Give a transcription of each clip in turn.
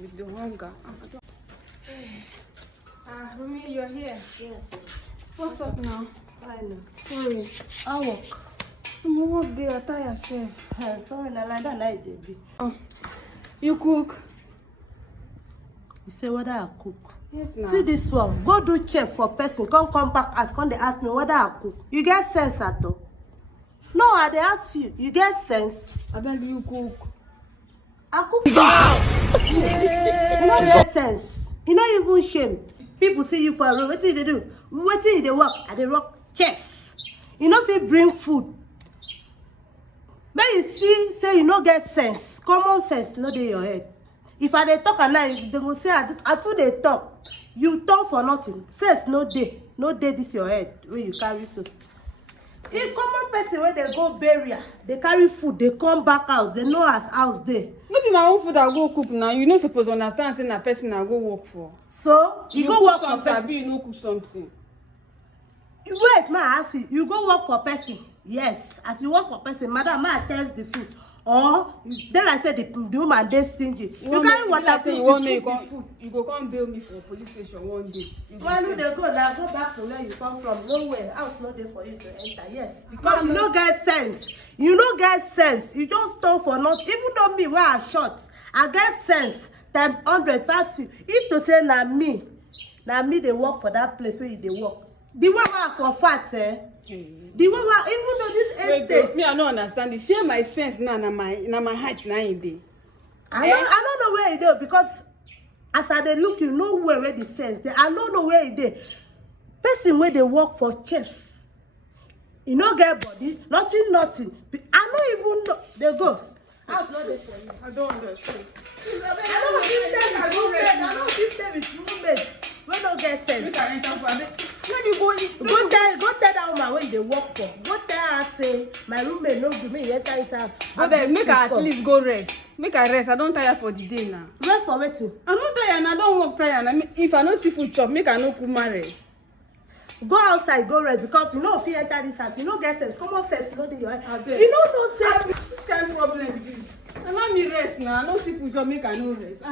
with the hunger. Rumi, you're here. Yes. What's up now? Fine. Sorry. I work. You work there, tire yourself. Sorry, like that night they be. Oh, you cook? You say whether I cook. Yes, now. See this one. Go do check for person. Come back ask. Come they ask me whether I cook. You get sense at all? No, I they ask you. You get sense? I beg you cook. I cook. You no get sense. You no even shame. People see you for a room. What did they do? What did they work? At the rock chef. You know if you bring food. When you see, say you no get sense. Common sense no dey your head. If I dey talk and now they go say I too dey talk. You talk for nothing. Sense no dey. No dey this your head when you carry so. If common person wey dey go burial, they carry food, they come back out. They know as house dey. No be my own food I go cook now. You no suppose understand say na person I go work for. So you go work for something, person. abi you no cook something. Wait, ma ask you. You go work for person. Yes, as you work for person, madam, ma test the food. Or then I said the woman dey stingy. You carry waterproof food. You go come bail me for police station one day. Well, no, they go now. Go back to where you come from. Nowhere. House not there for you to enter. Yes, because you no get sense. You no get sense. You just talk for nothing. Even though me where I short, I get sense times 100 pass you. If to say na me they work for that place where you dey work. The one where for fat, eh? The one where even though this estate. Me I no understand it. Share my sense now. Na my height na in dey. I don't know where it is because as I dey look, you know where the sense dey. I don't know where it is. Person where they work for chef, you no get body, nothing. I don't even know. They go. House not there for you. I don't understand. I don't give them with roommates. We don't get sense. Make I enter for when you Go tell that woman where they work for. Go tell her say my roommate no give me enter inside. Abeg, make I at least go rest. Make I rest. I don tire for the day now. Rest for wetin? I no tire and I don work tire. And if I no see food chop, make I no kuma rest. Go outside, go rest because you know if you enter this house, you no get sense. Common sense no dey your head. Abeg. You no say. Which kind problem be this? Allow me rest now. I no see food chop, make I no rest.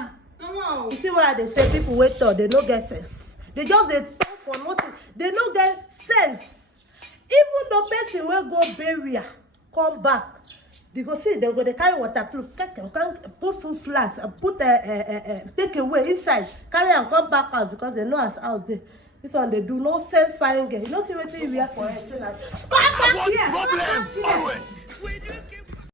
Wow. You see what they say? People wait till they no get sense. They just they talk for nothing. They no get sense. Even the person will go burial, come back. They go see, they go they carry waterproof, put food flask, put take away inside, carry and come back out because they know as out there. This one they do no sense fine girl. You know see what you wear for it. Come back here.